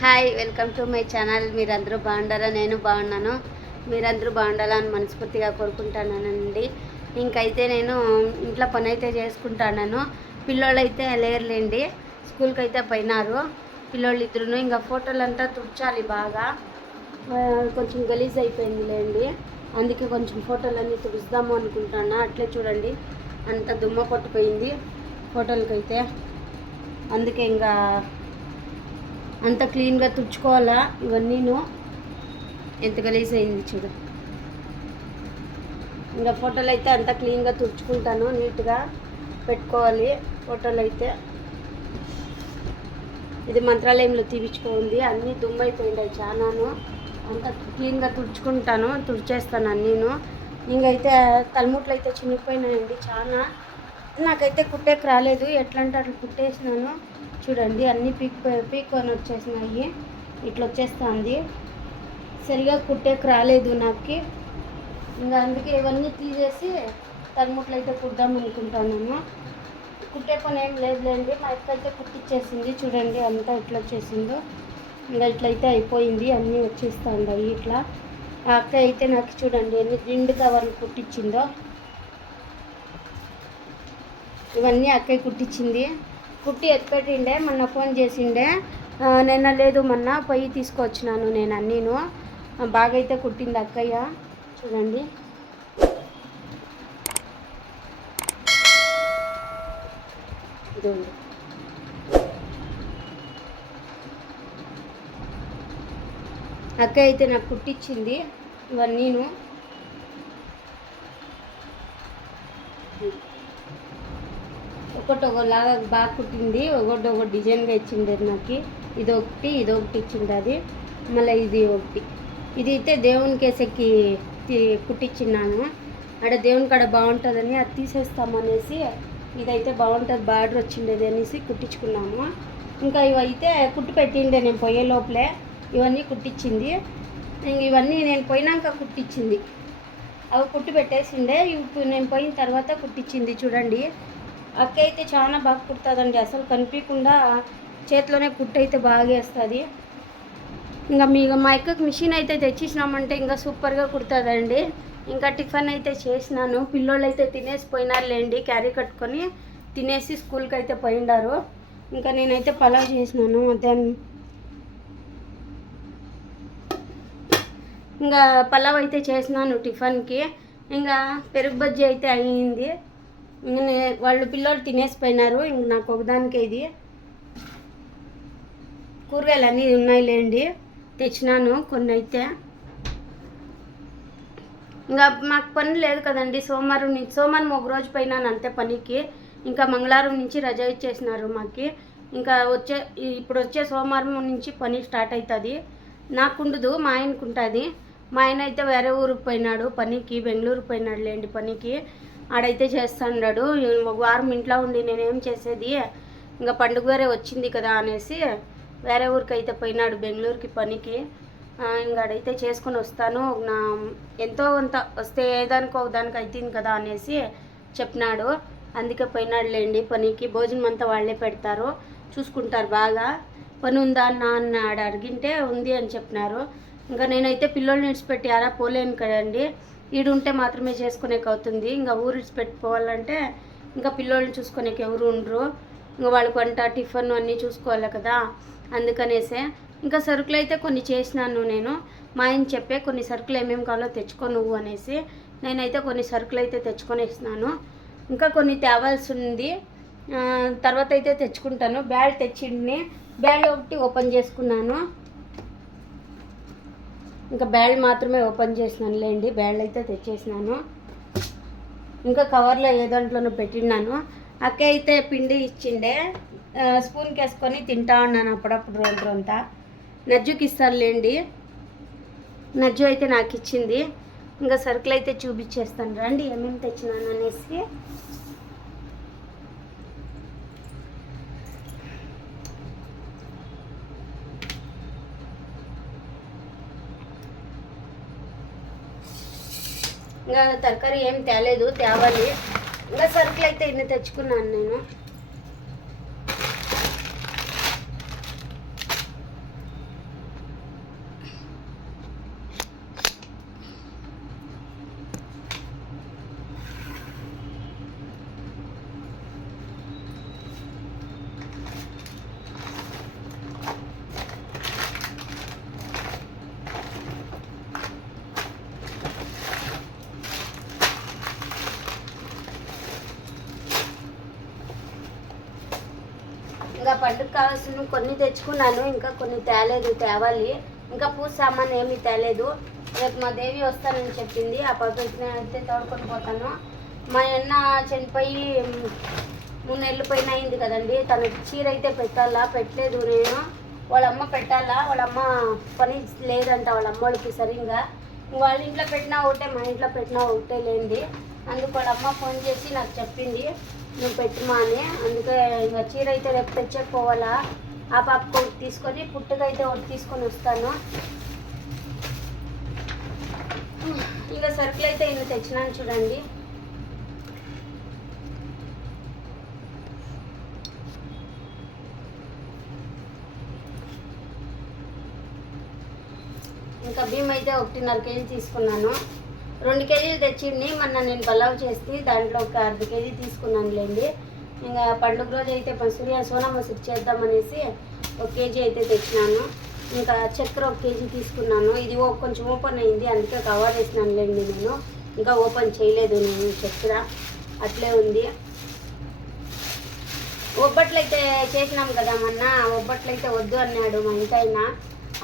Hi, welcome to my channel. మీరందరూ బాగుండారా? నేను బాగున్నాను. మీరందరూ బాగుండాలని మనస్ఫూర్తిగా కోరుకుంటానండి. ఇంకైతే నేను ఇంట్లో పని అయితే చేసుకుంటాను. పిల్లోళ్ళు అయితే లేరులేండి, స్కూల్కి అయితే పోయినారు పిల్లోళ్ళు ఇద్దరును. ఇంకా ఫోటోలంతా తుడిచాలి, బాగా కొంచెం గలీజ్ అయిపోయిందిలేండి. అందుకే కొంచెం ఫోటోలన్నీ తుడుస్తాము అనుకుంటున్నా. అట్లే చూడండి, అంత దుమ్మ పట్టుపోయింది ఫోటోలకైతే. అందుకే ఇంకా అంత క్లీన్గా తుడుచుకోవాలా. ఇవన్నీను ఎంత గలీజ్ అయింది చూడు. ఇంకా ఫోటోలు అయితే అంత క్లీన్గా తుడుచుకుంటాను, నీట్గా పెట్టుకోవాలి ఫోటోలు అయితే. ఇది మంత్రాలయంలో తీపించుకోండి, అన్నీ దుమ్మైపోయింది చాలాను. అంత క్లీన్గా తుడుచుకుంటాను, తుడిచేస్తాను అన్నీను. ఇంకైతే తలముట్లు అయితే చినిగిపోయినాయండి చాలా. నాకైతే కుట్టేకి రాలేదు, ఎట్లా అంటే అట్లా కుట్టేసినాను. చూడండి, అన్నీ పీక్కొని వచ్చేసినాయి, ఇట్లా వచ్చేస్తుంది. సరిగా కుట్టేకి రాలేదు నాకు. ఇంకా అందుకే ఇవన్నీ తీసేసి తలముట్లు అయితే కుడదాం అనుకుంటున్నాను. కుట్టే పని ఏం లేదులేండి, మా అక్క అయితే కుట్టిచ్చేసింది. చూడండి అంతా ఇట్లా వచ్చేసిందో. ఇంకా ఇట్లయితే అయిపోయింది, అన్నీ వచ్చేస్తాయి ఇట్లా. ఆ అక్క అయితే నాకు చూడండి ఎన్ని నిండు కవర్లు కుట్టించిందో. ఇవన్నీ అక్కయ్య కుట్టించింది. కుట్టి ఎత్తుపెట్టిండే, మొన్న ఫోన్ చేసిండే. నిన్న లేదు, మొన్న పొయ్యి తీసుకొచ్చినాను నేను అన్నీను. బాగా అయితే కుట్టింది అక్కయ్య. చూడండి, ఇదండి. అక్క అయితే నాకు కుట్టించింది ఇవన్నీను. ఒకలాగా బాగా కుట్టింది, ఒక డిజైన్గా ఇచ్చింది నాకు. ఇదొకటి ఇచ్చింది అది. మళ్ళీ ఇది ఒకటి, ఇది అయితే దేవునికి వేసేకి కుట్టించిన్నాను. ఆడ దేవుని కాడ బాగుంటుందని అది తీసేస్తామనేసి, ఇదైతే బాగుంటుంది బార్డర్ వచ్చిండేది అనేసి కుట్టించుకున్నాము. ఇంకా ఇవైతే కుట్టి పెట్టిండే నేను పోయే లోపలే ఇవన్నీ కుట్టించింది. ఇవన్నీ నేను పోయినాక కుట్టించింది, అవి కుట్టి పెట్టేసిండే. ఇప్పుడు నేను పోయిన తర్వాత కుట్టించింది. చూడండి, అక్క అయితే చాలా బాగా కుడుతుందండి, అసలు కనిపించకుండా చేతిలోనే కుట్టు అయితే బాగా వేస్తుంది. ఇంకా మా అక్కకి మిషన్ అయితే తెచ్చిచ్చినామంటే ఇంకా సూపర్గా కుడుతుందండి. ఇంకా టిఫిన్ అయితే చేసినాను. పిల్లోళ్ళు అయితే తినేసి పోయినారులేండి, క్యారీ కట్టుకొని తినేసి స్కూల్కి అయితే పోయిండారు. ఇంకా నేనైతే పలావ్ చేసినాను మధ్యాహ్నం. ఇంకా పలావ్ అయితే చేసినాను టిఫిన్కి. ఇంకా పెరుగు బజ్జీ అయితే అయ్యింది. వాళ్ళు పిల్లోళ్ళు తినేసిపోయినారు. ఇంక నాకు ఒకదానికే ఇది. కూరగాయలు అన్నీ ఉన్నాయిలేండి, తెచ్చినాను కొన్ని అయితే. ఇంకా మాకు పని లేదు కదండి, సోమవారం ఒక రోజు పోయినాను అంతే పనికి. ఇంకా మంగళవారం నుంచి రజా ఇచ్చేసినారు మాకు. ఇంకా ఇప్పుడు వచ్చే సోమవారం నుంచి పని స్టార్ట్ అవుతుంది. నాకుండదు, మా ఆయనకు ఉంటుంది. మా ఆయన అయితే వేరే ఊరికి పోయినాడు పనికి, బెంగళూరుకి పోయినాడు లేండి పనికి. ఆడైతే చేస్తున్నాడు. ఒక వారం ఇంట్లో ఉండి నేనేం చేసేది, ఇంకా పండుగ వేరే వచ్చింది కదా అనేసి వేరే ఊరికి అయితే పోయినాడు బెంగళూరుకి పనికి. ఇంకా ఆడైతే చేసుకొని వస్తాను, నా ఎంతో కొంత వస్తే ఏదానికో ఒకదానికి అవుతుంది కదా అనేసి చెప్పినాడు. అందుకే పోయినాడు లేండి పనికి. భోజనం అంతా వాళ్ళే పెడతారు, చూసుకుంటారు బాగా. పని ఉందా అన్న ఆడ అడిగింటే ఉంది అని చెప్పినారు. ఇంకా నేనైతే పిల్లోళ్ళని విడిచిపెట్టి ఆరా పోలేను కదండి, ఈడుంటే మాత్రమే చేసుకునేకి అవుతుంది. ఇంకా ఊరు విడిచిపెట్టుకోవాలంటే ఇంకా పిల్లోళ్ళని చూసుకునేకి ఎవరు ఉండరు. ఇంకా వాళ్ళకి వంట టిఫిన్ అన్నీ చూసుకోవాలి కదా, అందుకనేసే. ఇంకా సరుకులు అయితే కొన్ని చేసినాను నేను. మా ఆయన చెప్పే కొన్ని సరుకులు ఏమేమి కావాలో తెచ్చుకో నువ్వు అనేసి, నేనైతే కొన్ని సరుకులు అయితే తెచ్చుకొని వేసినాను. ఇంకా కొన్ని తేవాల్సి ఉంది, తర్వాత అయితే తెచ్చుకుంటాను. బ్యాగ్ తెచ్చిండి, బ్యాగ్ ఒకటి ఓపెన్ చేసుకున్నాను. ఇంకా బ్యాగ్ మాత్రమే ఓపెన్ చేసినాను లేండి, బ్యాగ్ అయితే తెచ్చేసినాను. ఇంకా కవర్లో ఏ దాంట్లోనూ పెట్టినాను. అక్క అయితే పిండి ఇచ్చిండే, స్పూన్కి వేసుకొని తింటా ఉన్నాను అప్పుడప్పుడు రోజంతా. నజ్జుకి ఇస్తానులేండి, నజ్జు అయితే నాకు ఇచ్చింది. ఇంకా సరుకులు అయితే చూపించేస్తాను రండి ఏమేమి తెచ్చినాను అనేసి. ఇంకా తరకారీ ఏం తేలేదు, తేవాలి. ఇంకా సరుకులు అయితే ఇన్ని తెచ్చుకున్నాను నేను. ఇంకా పండుగ కావాల్సిన కొన్ని తెచ్చుకున్నాను, ఇంకా కొన్ని తేవాలి. ఇంకా పూజ సామాన్ ఏమీ తేలేదు. రేపు మా దేవి వస్తానని చెప్పింది, ఆ పద్ధతి అయితే తోడుకొని పోతాను. మా అన్న చనిపోయి 3 నెలల పైన అయింది కదండి. తనకి చీర అయితే పెట్టలేదు నేను. వాళ్ళ అమ్మ పెట్టాలా, వాళ్ళ అమ్మ పని లేదంట వాళ్ళ అమ్మోళ్ళకి సరిగ్గా. వాళ్ళ ఇంట్లో పెట్టినా ఒకటే, మా ఇంట్లో పెట్టినా ఒకటే లేనిది. అందుకు వాళ్ళ అమ్మ ఫోన్ చేసి నాకు చెప్పింది నువ్వు పెట్టుమా అని. అందుకే ఇంకా చీర అయితే రేపు తెచ్చేపోవాలా. ఆ పాపకు ఒకటి తీసుకొని, పుట్టుకైతే ఒకటి తీసుకొని వస్తాను. ఇంకా సరుకులు అయితే ఇన్ని తెచ్చినాను చూడండి. ఇంకా బియ్యం అయితే 1.5 కేజీ తీసుకున్నాను. 2 కేజీలు తెచ్చింది మొన్న నేను పలావ్ చేసి, దాంట్లో ఒక 1/2 కేజీ తీసుకున్నానులేండి. ఇంకా పండుగ రోజు అయితే సోనా మసూరి చేద్దామనేసి 1 కేజీ అయితే తెచ్చినాను. ఇంకా చక్కెర 1 కేజీ తీసుకున్నాను. ఇది కొంచెం ఓపెన్ అయింది, అందుకే కవర్ వేసినానులేండి నేను. ఇంకా ఓపెన్ చేయలేదు నేను, చక్కెర అట్లే ఉంది. ఒబ్బట్లు అయితే చేసినాం కదా మొన్న, ఒబ్బట్లు అయితే వద్దు అన్నాడు మా ఇంటైనా.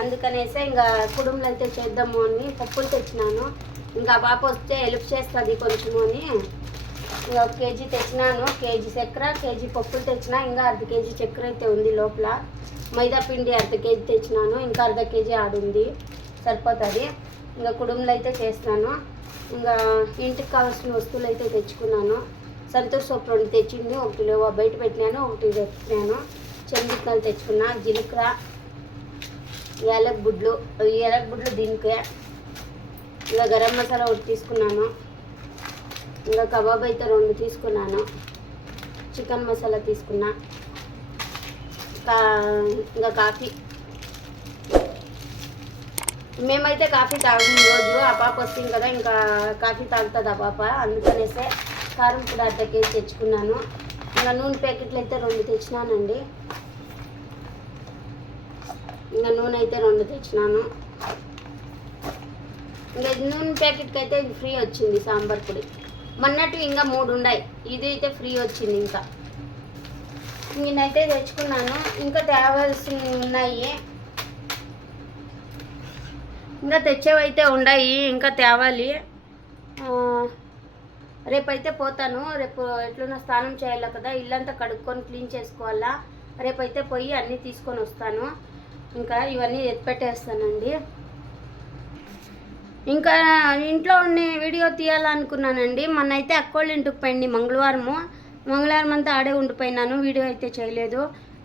అందుకనేసే ఇంకా కుడుములు అయితే చేద్దాము అని పప్పులు తెచ్చినాను. ఇంకా పాప వస్తే హెల్ప్ చేస్తుంది కొంచెము అని ఇంకా 1 కేజీ తెచ్చినాను. కేజీ చక్కెర, కేజీ పప్పులు తెచ్చినా. ఇంకా 1/2 కేజీ చక్కెర అయితే ఉంది లోపల. మైదా పిండి 1/2 కేజీ తెచ్చినాను. ఇంకా 1/2 కేజీ ఆడుంది, సరిపోతుంది. ఇంకా కుడుములు అయితే చేస్తున్నాను. ఇంకా ఇంటికి కావాల్సిన వస్తువులు అయితే తెచ్చుకున్నాను. సంతూర్ సోప్ 2 తెచ్చింది, 1 కిలో బయట పెట్టినాను, 1 తెచ్చినాను. చెనిగిత్తనాలు తెచ్చుకున్నా, జీలకర్ర, యాలకులు దీనికే. ఇంకా గరం మసాలా 1 తీసుకున్నాను. ఇంకా కబాబ్ అయితే 2 తీసుకున్నాను. చికెన్ మసాలా తీసుకున్నా. ఇంకా కాఫీ, మేమైతే కాఫీ తాగము రోజు. ఆ పాప వస్తుంది కదా, ఇంకా కాఫీ తాగుతుంది ఆ పాప. అందుకనేసే కారం కూడా 1/2 కేజీ తెచ్చుకున్నాను. ఇంకా నూనె ప్యాకెట్లు అయితే 2 తెచ్చినానండి. ఇంకా నూనె అయితే 2 తెచ్చినాను. ఇంకా నూనె ప్యాకెట్కి అయితే ఇది ఫ్రీ వచ్చింది, సాంబార్ పొడి. మొన్నట్టు ఇంకా 3 ఉన్నాయి, ఇది అయితే ఫ్రీ వచ్చింది. ఇంకా నేనైతే తెచ్చుకున్నాను. ఇంకా తేవాల్సినవి ఉన్నాయి, ఇంకా తెచ్చేవైతే ఉన్నాయి, ఇంకా తేవాలి. రేపైతే పోతాను. రేపు ఎట్లున్నా స్నానం చేయాలి కదా, ఇల్లంతా కడుక్కొని క్లీన్ చేసుకోవాలా. రేపైతే పోయి అన్నీ తీసుకొని వస్తాను. ఇంకా ఇవన్నీ ఎత్తిపెట్టేస్తానండి. ఇంకా ఇంట్లో ఉండి వీడియో తీయాలనుకున్నానండి. మొన్నైతే అక్కోళ్ళ ఇంటికి పోయింది మంగళవారం అంతా ఆడే ఉండిపోయినాను, వీడియో అయితే చేయలేదు.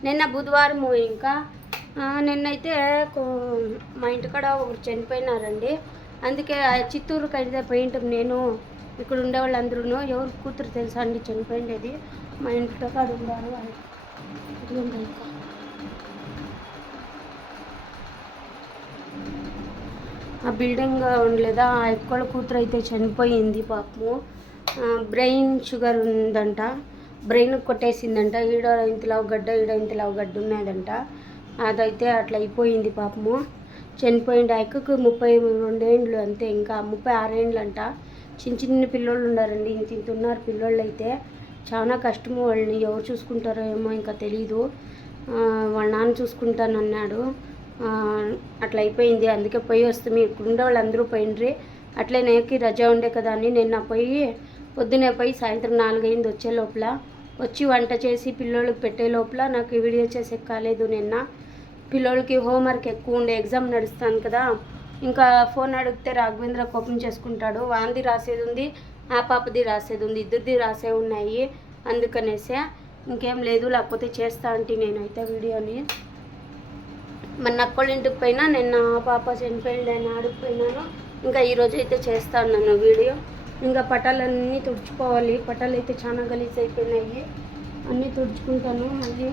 నిన్న బుధవారము. ఇంకా నిన్నైతే మా ఇంటికాడ ఒకరు చనిపోయినారండి. అందుకే చిత్తూరుకి అయితే పోయింటాం నేను. ఇక్కడ ఉండేవాళ్ళందరూ ఎవరు కూతురు తెలుసా అండి చనిపోయిండేది, మా ఇంటికాడ ఉండారు. ఆ బిల్డింగ్ ఉండలేదా, ఆ ఎక్కడ కూతురు అయితే చనిపోయింది పాపము. బ్రెయిన్ షుగర్ ఉందంట, బ్రెయిన్ కొట్టేసిందంట. ఈడ ఇంతలావు గడ్డ ఉన్నదంట. అదైతే అట్లా అయిపోయింది పాపము, చనిపోయింది. ఆ ఎక్కకు 32 ఏండ్లు అంతే, ఇంకా 36 ఏండ్లు అంట. చిన్న పిల్లోళ్ళు ఉన్నారండి, ఇంత ఉన్నారు పిల్లోళ్ళు అయితే. చాలా కష్టము, వాళ్ళని ఎవరు చూసుకుంటారో ఏమో ఇంకా తెలీదు. వాళ్ళ నాన్న చూసుకుంటానన్నాడు. అట్లా అయిపోయింది. అందుకే పోయి వస్తాము. ఇక్కడ ఉండే వాళ్ళు అందరూ పోయిండ్రి. అట్లే నేకి రజా ఉండే కదా అని నిన్న పొద్దునే పోయి సాయంత్రం 4 అయింది వచ్చే లోపల. వచ్చి వంట చేసి పిల్లోళ్ళకి పెట్టే లోపల నాకు వీడియో చేసే కాలేదు. నిన్న పిల్లోళ్ళకి హోంవర్క్ ఎక్కువ ఉండే, ఎగ్జామ్ నడుస్తాను కదా. ఇంకా ఫోన్ అడిగితే రాఘవేంద్ర కోపం చేసుకుంటాడు. వాంది రాసేది ఉంది, ఆ పాపది రాసేది ఉంది, ఇద్దరిది రాసే ఉన్నాయి. అందుకనేసే ఇంకేం లేదు, లేకపోతే చేస్తా అంటే నేనైతే వీడియోని. మన అక్కోళ్ళ ఇంటికి పోయినా, నిన్న పాప చనిపోయిందని ఆడిపోయినాను. ఇంకా ఈరోజు అయితే చేస్తాను వీడియో. ఇంకా పటాలన్నీ తుడుచుకోవాలి. పటాలు అయితే చాలా గలీజ్ అయిపోయినాయి, అన్నీ తుడుచుకుంటాను మళ్ళీ.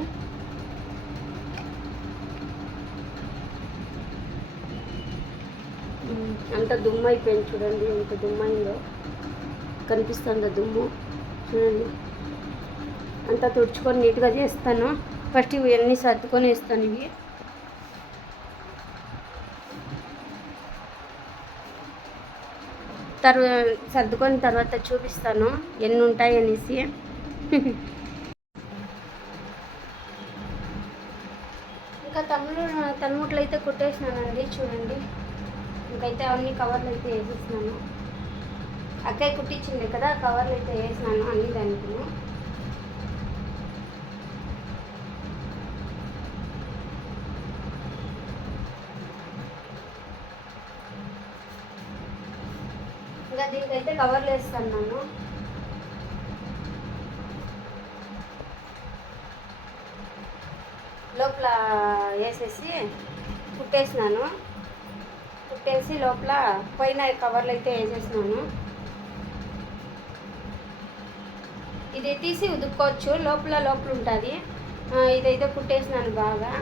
అంత దుమ్ము అయిపోయింది చూడండి, ఎంత దుమ్ము అయిందో కనిపిస్తుందో దుమ్ము చూడండి. అంతా తుడుచుకొని నీట్గా చేస్తాను. ఫస్ట్ ఇవన్నీ సర్దుకొని వేస్తాను. ఇవి సర్దుకొని తర్వాత చూపిస్తాను ఎన్ని ఉంటాయి అనేసి. ఇంకా తలముట్లు అయితే కుట్టేసినానండి, చూడండి. ఇంకైతే అన్ని కవర్లు అయితే వేసేసినాను. అక్కయ్య కుట్టించింది కదా, కవర్లు అయితే వేసినాను అన్ని దానికి. ఇంకా దీనికైతే కవర్లు వేస్తాను నేను. లోపల వేసేసి కుట్టేసినాను. కుట్టేసి లోపల పైన కవర్లు అయితే వేసేసినాను. ఇది తీసి ఉదుక్కోవచ్చు, లోపల ఉంటుంది. ఇదైతే కుట్టేసినాను బాగా.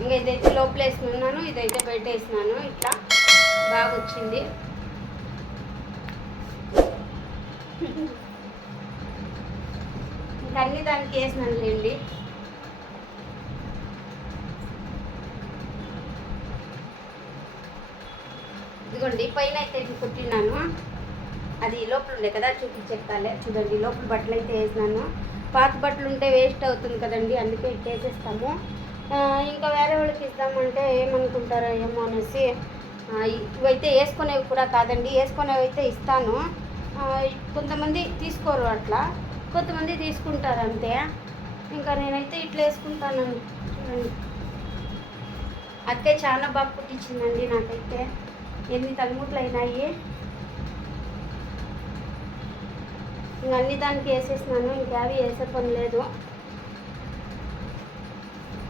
ఇంకా ఇదైతే లోపల వేసినాను, ఇదైతే బయట వేసినాను. ఇట్లా బాగా వచ్చింది. ఇంకా అన్ని దానికి వేసినాను లేండి. ఇదిగోండి పైన అయితే కుట్టినాను. అది లోపల ఉండే కదా, చూపించేస్తాలే. చూడండి లోపల బట్టలు అయితే వేసినాను. పాత బట్టలు ఉంటే వేస్ట్ అవుతుంది కదండి, అందుకే ఇట్టేసేస్తాము. ఇంకా వేరే వాళ్ళకి ఇద్దామంటే ఏమనుకుంటారో ఏమో అనేసి ఇవైతే వేసుకునేవి కూడా కాదండి, వేసుకునేవి అయితే ఇస్తాను. కొంతమంది తీసుకోరు అట్లా, కొంతమంది తీసుకుంటారు అంతే. ఇంకా నేనైతే ఇట్లా వేసుకుంటాను. చూడండి అక్కే చాలా బాగా కుట్టించిందండి నాకైతే. ఎన్ని తలముట్లు అయినాయి. ఇంక అన్ని దానికి వేసేసినాను, ఇంకా అవి వేసే పని లేదు.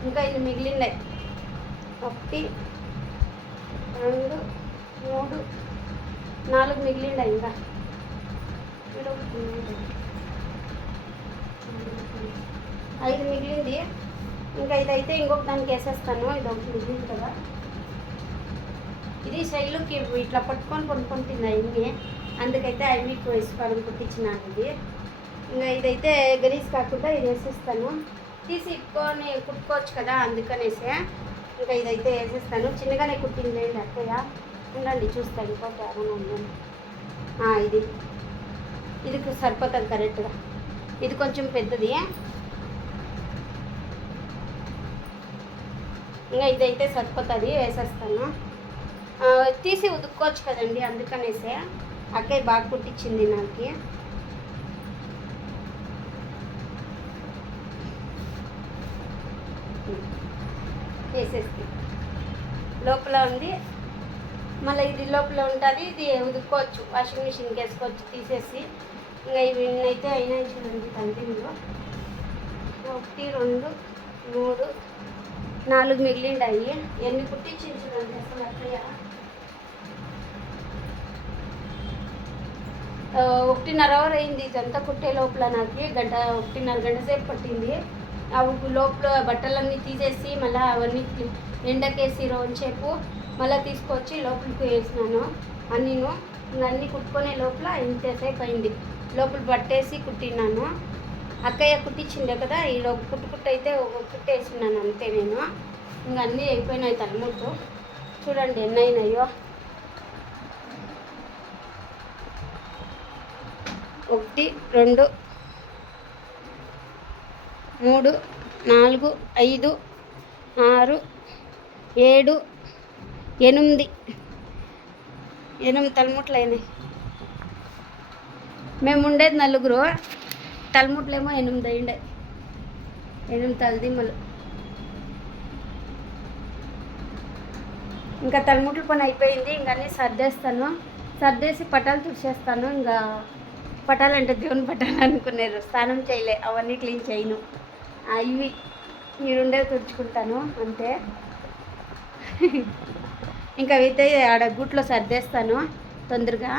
ఇంకా ఇది మిగిలినాయి. 1 2 3 4 మిగిలినాయి. ఇంకా 5 మిగిలింది. ఇంకా ఇదైతే ఇంకొక దానికి వేసేస్తాను. ఇది ఒకటి మిగిలింది కదా, ఇది శైలుకి ఇట్లా పట్టుకొని తిన్నాయి. అందుకైతే మీకు వేసుకోవడం కుట్టించినాను ఇది. ఇంకా ఇదైతే గలీజ్ కాకుండా ఇది వేసేస్తాను. తీసి కుట్టుకోవచ్చు కదా, అందుకనేసే ఇంకా ఇదైతే వేసేస్తాను. చిన్నగానే కుట్టింది అక్కయ్య. ఉండండి చూస్తాను, ఇంకోటి ఏమైనా ఉందండి. ఇది సరిపోతుంది కరెక్ట్గా. ఇది కొంచెం పెద్దది. ఇంకా ఇదైతే సరిపోతుంది, వేసేస్తాను. తీసి ఉదుక్కోవచ్చు కదండి, అందుకనేసే అక్కయ్య బాగా కుట్టించింది నాకు. వేసేస్తే లోపల ఉంది, మళ్ళీ ఇది లోపల ఉంటుంది. ఇది ఉదుక్కోవచ్చు, వాషింగ్ మిషన్కి వేసుకోవచ్చు తీసేసి. ఇంకా ఇవి అయితే అయినాయి చూడండి కంటిన్యూలో. 1 2 3 4 మిగిలిండాయి. ఎన్ని కుట్టించింది చూడండి అసలు అక్కయ్య. 1:30 అవర్ అయింది ఇదంతా కుట్టే లోపల. నాకు 1:30 గంట సేపు పట్టింది. అవి లోపల బట్టలన్నీ తీసేసి మళ్ళీ అవన్నీ ఎండకేసి రోజుసేపు మళ్ళీ తీసుకొచ్చి లోపలికి వేసినాను అన్నీను. అన్నీ కుట్టుకునే లోపల ఇంతసేపు అయింది. లోపల పట్టేసి కుట్టినాను. అక్కయ్య కుట్టించిండే కదా, ఈ కుట్టు అయితే ఒక కుట్టేసినాను అంతే నేను. ఇంకా అన్నీ అయిపోయినాయి తలముట్లు. చూడండి ఎన్ని అయినాయో. 1 2 3 4 5 6 7 8 తలముట్లు అయినాయి. మేము ఉండేది 4, తలముట్లేమో 8 అయిండే. 8 తలదిమ్మలు. ఇంకా తలముట్ల పని అయిపోయింది. ఇంకా అన్నీ సర్దేస్తాను. సర్దేసి పటాలు తుడిచేస్తాను. ఇంకా పటాలు అంటే దేవుని పటాలు అనుకున్నారు, స్నానం చేయలే, అవన్నీ క్లీన్ చేయను. ఇవి మీరుండే తుడుచుకుంటాను అంతే. ఇంకా అయితే ఆడ గుట్లో సర్దేస్తాను తొందరగా.